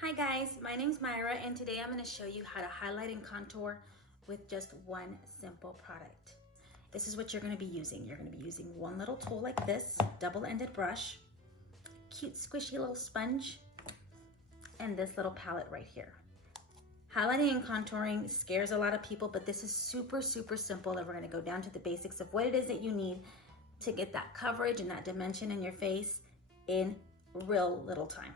Hi guys, my name's Mayra and today I'm going to show you how to highlight and contour with just one simple product. This is what you're going to be using. You're going to be using one little tool like this, double-ended brush, cute squishy little sponge, and this little palette right here. Highlighting and contouring scares a lot of people, but this is super simple, and we're going to go down to the basics of what it is that you need to get that coverage and that dimension in your face in real little time.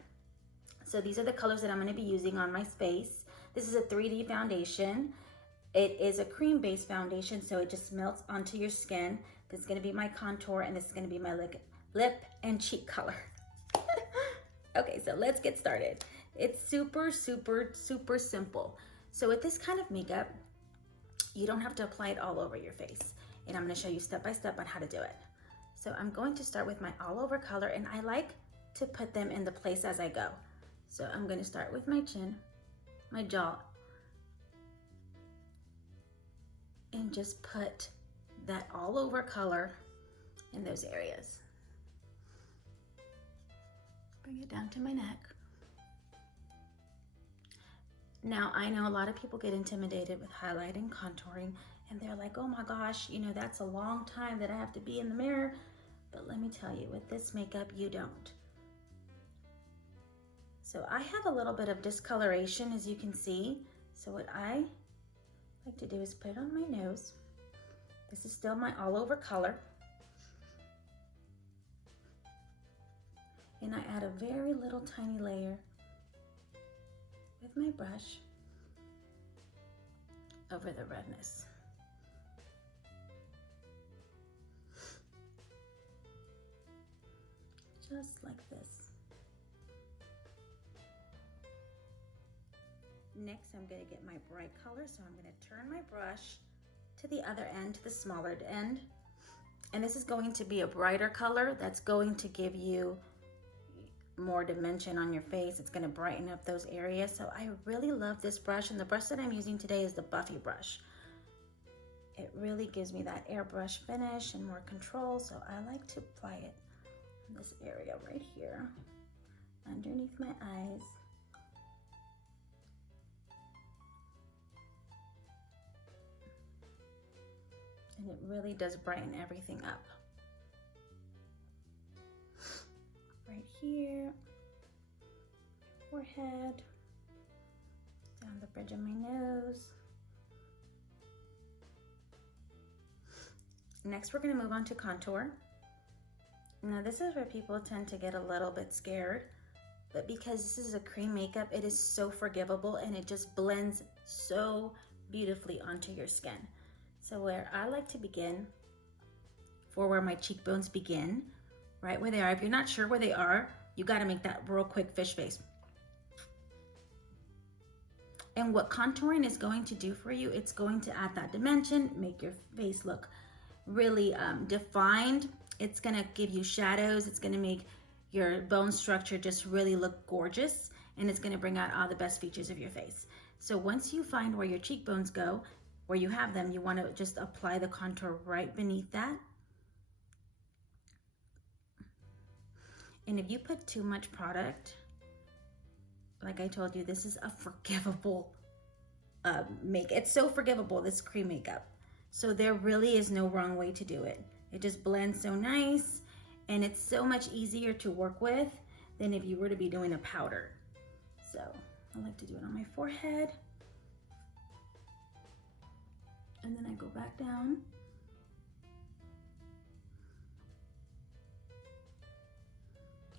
So these are the colors that I'm going to be using on my face. This is a 3D foundation. It is a cream-based foundation, so it just melts onto your skin. This is going to be my contour, and this is going to be my lip and cheek color. Okay, so let's get started. It's super simple. So with this kind of makeup, you don't have to apply it all over your face. And I'm going to show you step by step on how to do it. So I'm going to start with my all over color, and I like to put them in the place as I go. So I'm going to start with my chin, my jaw, and just put that all over color in those areas. Bring it down to my neck. Now, I know a lot of people get intimidated with highlighting, contouring, and they're like, oh my gosh, you know, that's a long time that I have to be in the mirror. But let me tell you, with this makeup, you don't. So I have a little bit of discoloration, as you can see. So what I like to do is put it on my nose. This is still my all over color. And I add a very little tiny layer with my brush over the redness. Just like this. Next, I'm going to get my bright color, so I'm going to turn my brush to the other end, to the smaller end. And this is going to be a brighter color that's going to give you more dimension on your face. It's going to brighten up those areas. So I really love this brush, and the brush that I'm using today is the Buffy brush. It really gives me that airbrush finish and more control, so I like to apply it in this area right here, underneath my eyes. And it really does brighten everything up. Right here, forehead, down the bridge of my nose. Next, we're going to move on to contour. Now, this is where people tend to get a little bit scared, but because this is a cream makeup, it is so forgivable and it just blends so beautifully onto your skin. So where I like to begin, for where my cheekbones begin, right where they are. If you're not sure where they are, you got to make that real quick fish face. And what contouring is going to do for you, it's going to add that dimension, make your face look really defined. It's going to give you shadows. It's going to make your bone structure just really look gorgeous, and it's going to bring out all the best features of your face. So once you find where your cheekbones go, where you have them, you want to just apply the contour right beneath that. And if you put too much product, like I told you, this is a forgivable makeup. It's so forgivable, this cream makeup. So there really is no wrong way to do it. It just blends so nice, and it's so much easier to work with than if you were to be doing a powder. So I like to do it on my forehead. And then I go back down.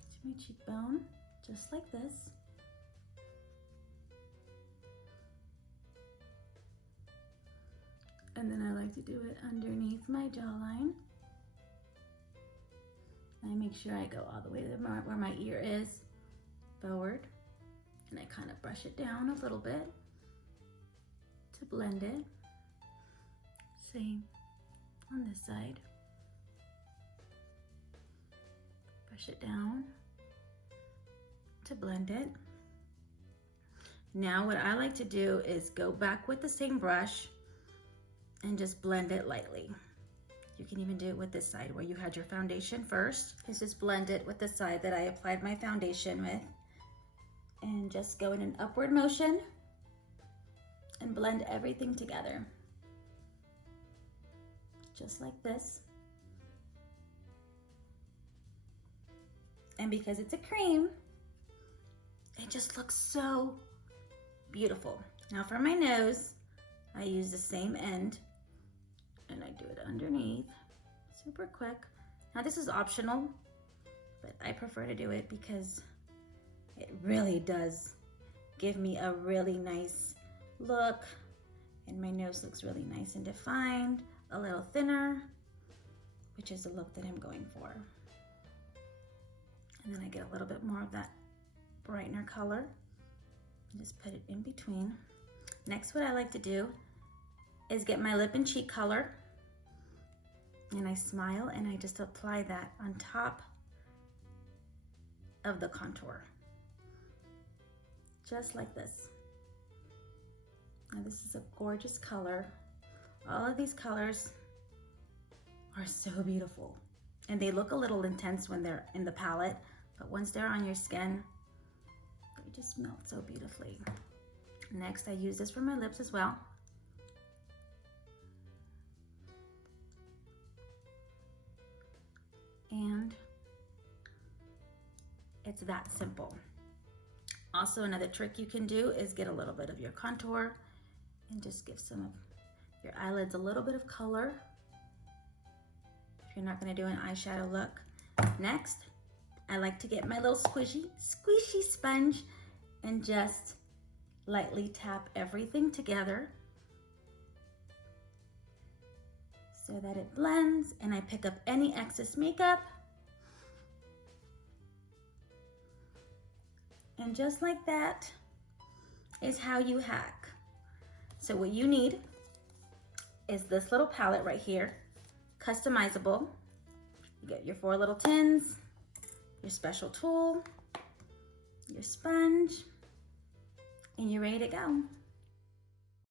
To my cheekbone, just like this. And then I like to do it underneath my jawline. I make sure I go all the way to where my ear is, forward. And I kind of brush it down a little bit to blend it. Same on this side. Brush it down to blend it. Now what I like to do is go back with the same brush and just blend it lightly. You can even do it with this side where you had your foundation first. Just blend it with the side that I applied my foundation with. And just go in an upward motion and blend everything together. Just like this. And because it's a cream, it just looks so beautiful. Now for my nose, I use the same end and I do it underneath, super quick. Now this is optional, but I prefer to do it because it really does give me a really nice look, and my nose looks really nice and defined, a little thinner, which is the look that I'm going for. And then I get a little bit more of that brightener color and just put it in between. Next, what I like to do is get my lip and cheek color, and I smile and I just apply that on top of the contour. Just like this. Now this is a gorgeous color. All of these colors are so beautiful. And they look a little intense when they're in the palette, but once they're on your skin, they just melt so beautifully. Next, I use this for my lips as well. And it's that simple. Also, another trick you can do is get a little bit of your contour and just give some of your eyelids a little bit of color if you're not going to do an eyeshadow look. Next, I like to get my little squishy sponge and just lightly tap everything together so that it blends, and I pick up any excess makeup. And just like that is how you hack. So what you need is this little palette right here, customizable. You get your 4 little tins, your special tool, your sponge, and you're ready to go.